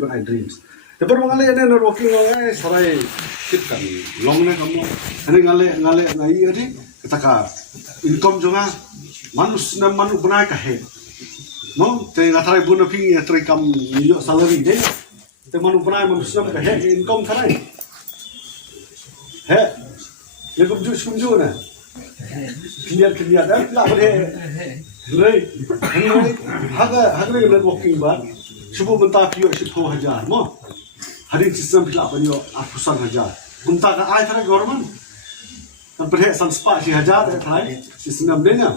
fulfill my dreams. Tapi mengalih ini networking orang sarai kita ni long ni kamu, ini ngalih ngai ada kita ka income juga manus benar kahit. No, te ngatai bunuh pingi ngatai kam yo salary deh. Te manu benar manus kahit income karai. He, lekuk jus na. Clear dah, tak boleh. Lei, haga networking ban. Cuba bentar piot 10,000 mo. Hari sistem pila banyo 800,000. Bentar ka ai thara government. Kan perhe san spa 1,000 thai sistem denya.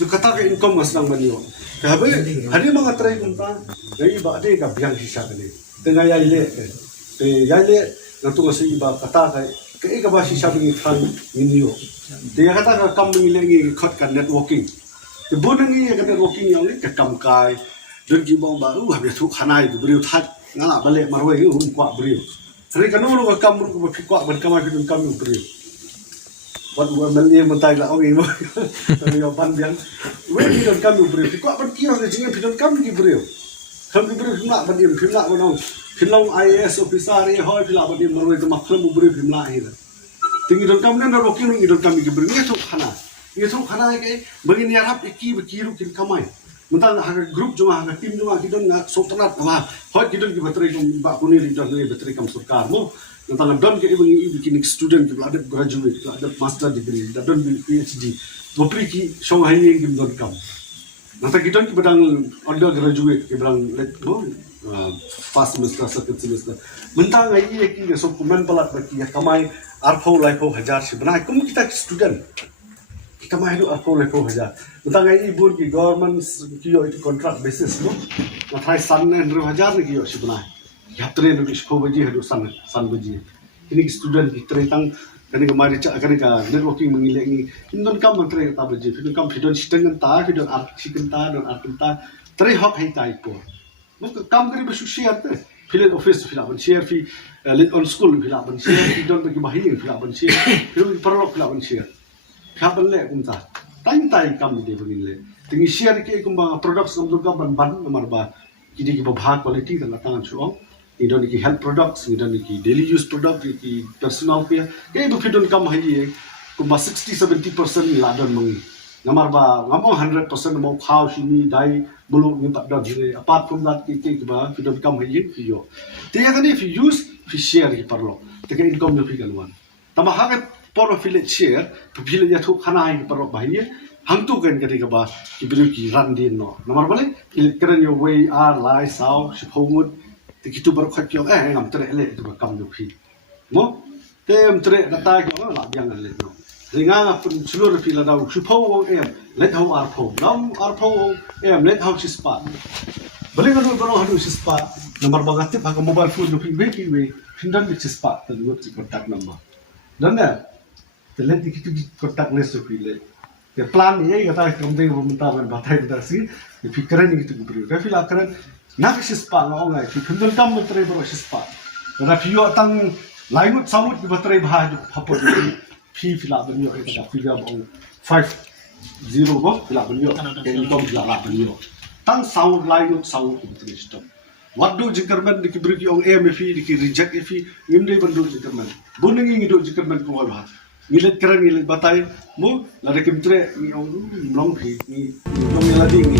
Jo kata ka income mas nang banyo. Ka habe hari mga try bentar. Dai ba de ka biang sisa kali. Tengah yai le. Yai le natu ngasi ba kata ka ke ka ba sisa bingi thang inyo. Dia kata ka kam bingi lengi khot kan networking. Te bonangi ka networking yang ni ka kam kai. Dan jibong baru habis tu khanai tu beriu that ngala balik marwai rum kuat beriu. Hari kanu lu kam ru ku kuat ban kamai ku kam ru beriu. Wat buat meli mentai la ong ibu. Tapi yo ban biang. We ni dan kam ru beriu. Kuat ban kio ni jinga pidon kam ki beriu. Kam ki beriu nak ban dim phimla banong. Philong IAS officer e hoi phila ban dim marwai tu makhlum beriu phimla hi. Tingi dan kam nan ro ki dan kam ki beriu ni tu khana. Ni tu khana ke bagi ni harap iki bekiru kin kamai. Mentang haga grup cuma haga tim cuma kita nak sotrat apa hot kita ki bateri kum ba kuni ri don ni bateri kam sarkar mo mentang don ke ibu bikin student kita ada graduate kita ada master degree kita don PhD bopri ki song hai ni kim don kam nata kita ki badang undergraduate ke badang let mo first semester second semester mentang ai ki so kuman palat baki kamai arpho laipo 1000 se bana kum kita student kita mahu aku lepo saja. Tentang ini ibu ki government kiyo itu contract basis no. Nathai san ne 100,000 ni kiyo sebenarnya. Ya train ni sekolah baji hadu san baji. Ini student ki tang kani kemari cak kani ka networking mengilek ni. Indon kam menteri ta baji. Indon kam hidon sitengan ta, hidon artikan ta, don artinta. Teri hok hai ta ipo. Mus kam kari basu share te. Filet office filaban share fi lit on school filaban share. Hidon bagi bahin filaban share. Hidon perlok filaban share. Kapan le kumta, tay kam di begini le. Tinggi share ke kumba products kam juga ban nomor ba. Kini kita bahas quality dan latangan suam. Ini ni ki health products, ini ki daily use product, ki personal care. Ke ibu fidon kam hai kumba 60-70% ladon mengi. Nomor ba ngamo 100% mau khau sini dai bulu ni tak dah jire. Apart from that ki kumba fidon kam hai fiyo. Tiada kan if you use fi share ki perlo. Tiada income ni fi kaluan. Tambah hakat por affiliate share affiliate ya thu khana ai par bahia hang tu kan ketika ba ibru ki ran din no nomor bale keren yo way are lai sao shphomut tikitu bar khat yo ngam tre le tu kam yo phi mo tem tre data ko la biang le no ringa pun sulur fi la dau shpho let how are pho nam are pho let how spa bale kan baro hadu spa nomor bagati pa mobile phone fi we findan bi spa ta du contact number dan telah kita kontak les tu pilih. Ke plan ni kata kami meminta batai berdasi. Fikiran ni kita beri. Tapi fikiran nak sispa ngau ngai. Fikirkan kam baterai baru sispa. Karena fiyo tang lainut samut di baterai bahaya apa tu. Filah beliau kita filah bang 50 go filah beliau. Yang itu filah beliau. Tang sound lainut sound baterai stop. Wadu jikerman di kibri ki ong AMFI di ki reject ifi ngimdai bandu jikerman. Bunengi ngido jikerman ko bah. Ngilet keren ngilet batai mu lada kimtre ni long phi ni long ladi ni